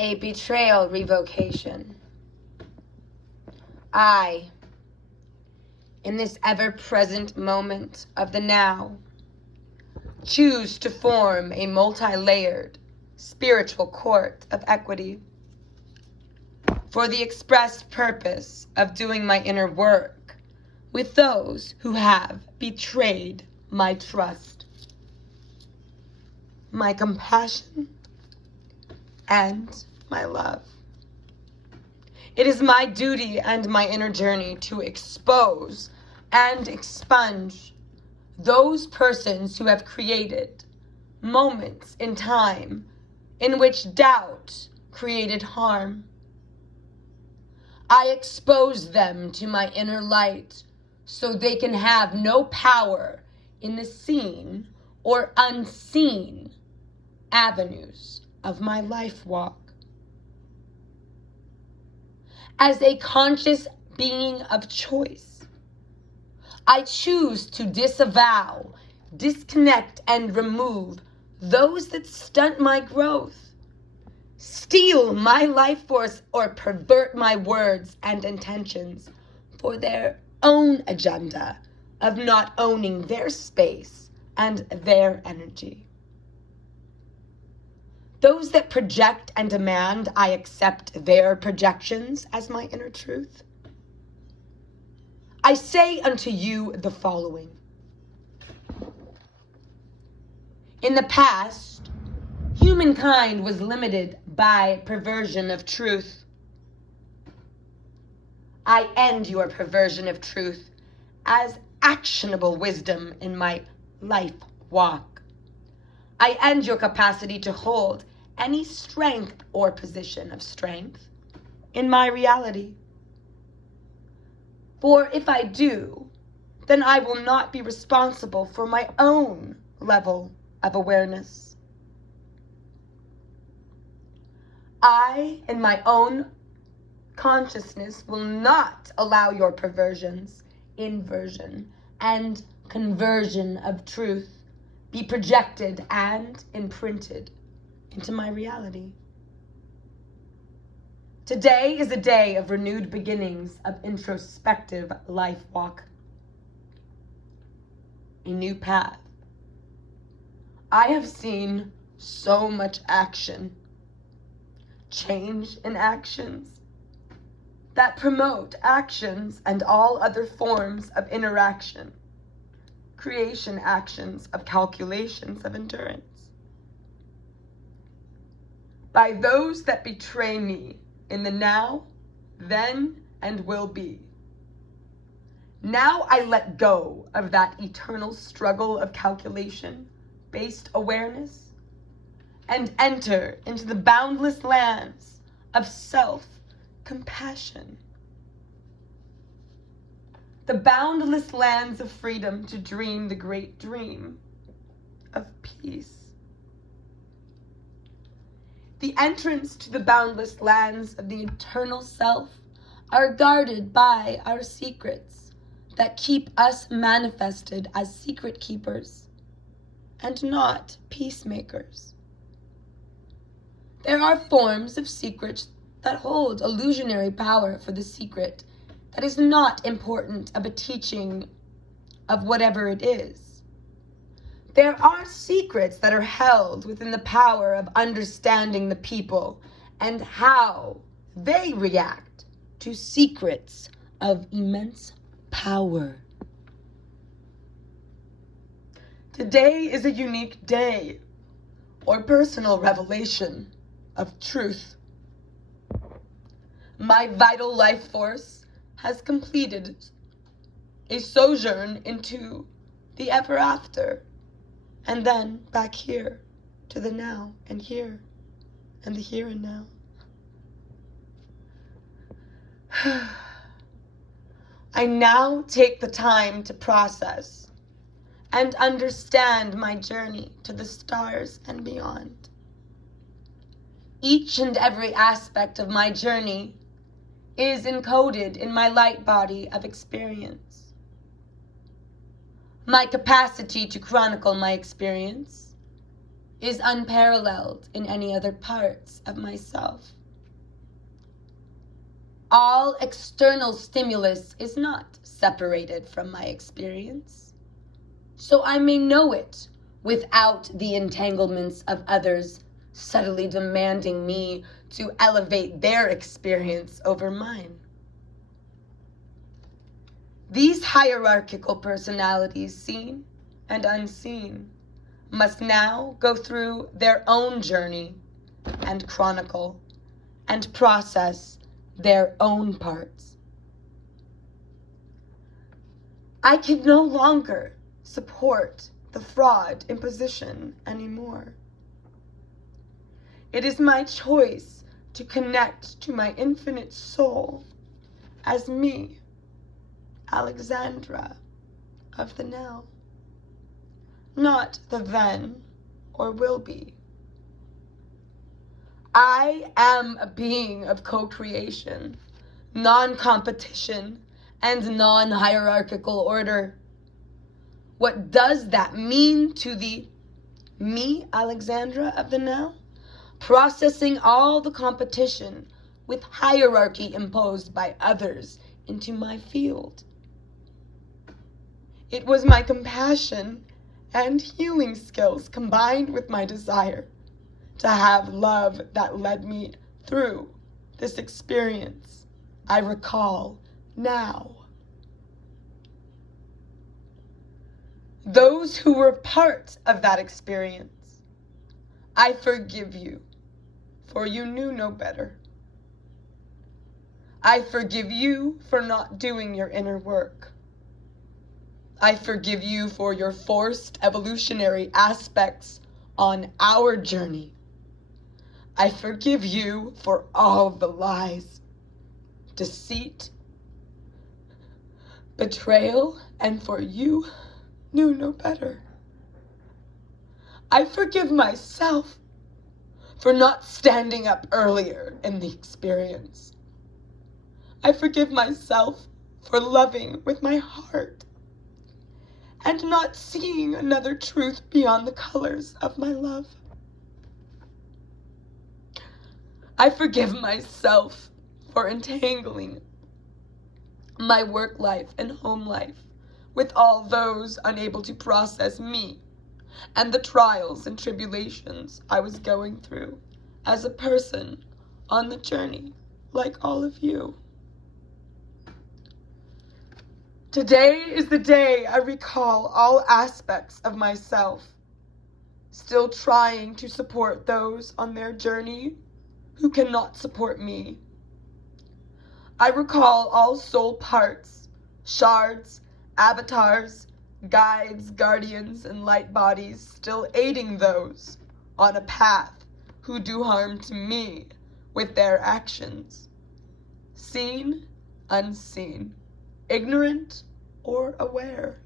A betrayal revocation. I, in this ever-present moment of the now, choose to form a multi-layered spiritual court of equity for the express purpose of doing my inner work with those who have betrayed my trust, my compassion, and my love. It is my duty and my inner journey to expose and expunge those persons who have created moments in time in which doubt created harm. I expose them to my inner light so they can have no power in the seen or unseen avenues of my life walk. As a conscious being of choice, I choose to disavow, disconnect, and remove those that stunt my growth, steal my life force, or pervert my words and intentions for their own agenda of not owning their space and their energy. Those that project and demand I accept their projections as my inner truth. I say unto you the following. In the past, humankind was limited by perversion of truth. I end your perversion of truth as actionable wisdom in my life walk. I end your capacity to hold any strength or position of strength in my reality. For if I do, then I will not be responsible for my own level of awareness. I, in my own consciousness, will not allow your perversions, inversion, and conversion of truth be projected and imprinted into my reality. Today is a day of renewed beginnings of introspective life walk. A new path. I have seen so much action, change in actions that promote actions and all other forms of interaction, creation actions of calculations of endurance. By those that betray me in the now, then, and will be. Now I let go of that eternal struggle of calculation-based awareness and enter into the boundless lands of self-compassion. The boundless lands of freedom to dream the great dream of peace. The entrance to the boundless lands of the eternal self are guarded by our secrets that keep us manifested as secret keepers and not peacemakers. There are forms of secrets that hold illusionary power for the secret that is not important of a teaching of whatever it is. There are secrets that are held within the power of understanding the people and how they react to secrets of immense power. Today is a unique day or personal revelation of truth. My vital life force has completed a sojourn into the ever after, and then back here to the now and here and the here and now. I now take the time to process and understand my journey to the stars and beyond. Each and every aspect of my journey is encoded in my light body of experience. My capacity to chronicle my experience is unparalleled in any other parts of myself. All external stimulus is not separated from my experience, so I may know it without the entanglements of others subtly demanding me to elevate their experience over mine. These hierarchical personalities, seen and unseen, must now go through their own journey and chronicle and process their own parts. I can no longer support the fraud imposition anymore. It is my choice to connect to my infinite soul as me, Alexandra of the now, not the then or will be. I am a being of co-creation, non-competition, and non-hierarchical order. What does that mean to the me, Alexandra of the now? Processing all the competition with hierarchy imposed by others into my field. It was my compassion and healing skills combined with my desire to have love that led me through this experience I recall now. Those who were part of that experience, I forgive you, for you knew no better. I forgive you for not doing your inner work. I forgive you for your forced evolutionary aspects on our journey. I forgive you for all the lies, deceit, betrayal, and for you knew no better. I forgive myself for not standing up earlier in the experience. I forgive myself for loving with my heart and not seeing another truth beyond the colors of my love. I forgive myself for entangling my work life and home life with all those unable to process me and the trials and tribulations I was going through as a person on the journey, like all of you. Today is the day I recall all aspects of myself, still trying to support those on their journey who cannot support me. I recall all soul parts, shards, avatars, guides, guardians, and light bodies still aiding those on a path who do harm to me with their actions, seen, unseen, ignorant, or aware.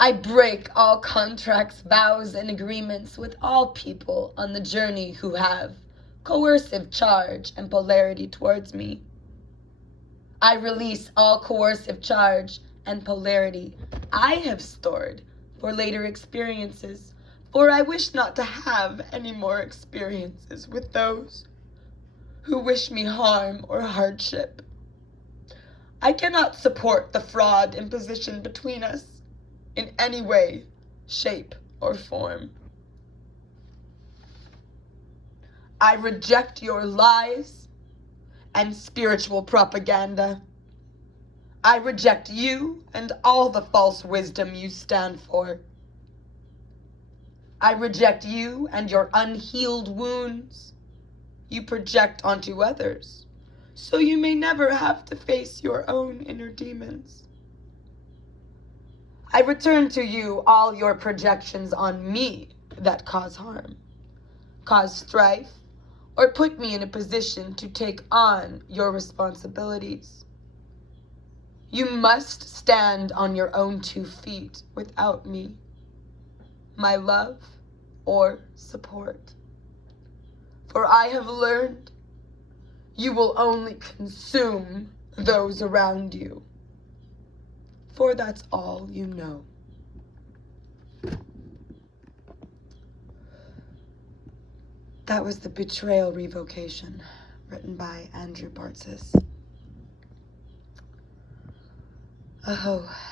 I break all contracts, vows, and agreements with all people on the journey who have coercive charge and polarity towards me. I release all coercive charge and polarity I have stored for later experiences, for I wish not to have any more experiences with those who wish me harm or hardship. I cannot support the fraud imposition between us in any way, shape, or form. I reject your lies and spiritual propaganda. I reject you and all the false wisdom you stand for. I reject you and your unhealed wounds you project onto others, so you may never have to face your own inner demons. I return to you all your projections on me that cause harm, cause strife, or put me in a position to take on your responsibilities. You must stand on your own 2 feet without me, my love, or support. For I have learned you will only consume those around you. for that's all you know. That was the Betrayal Revocation, written by Andrew Bartzis. Oh.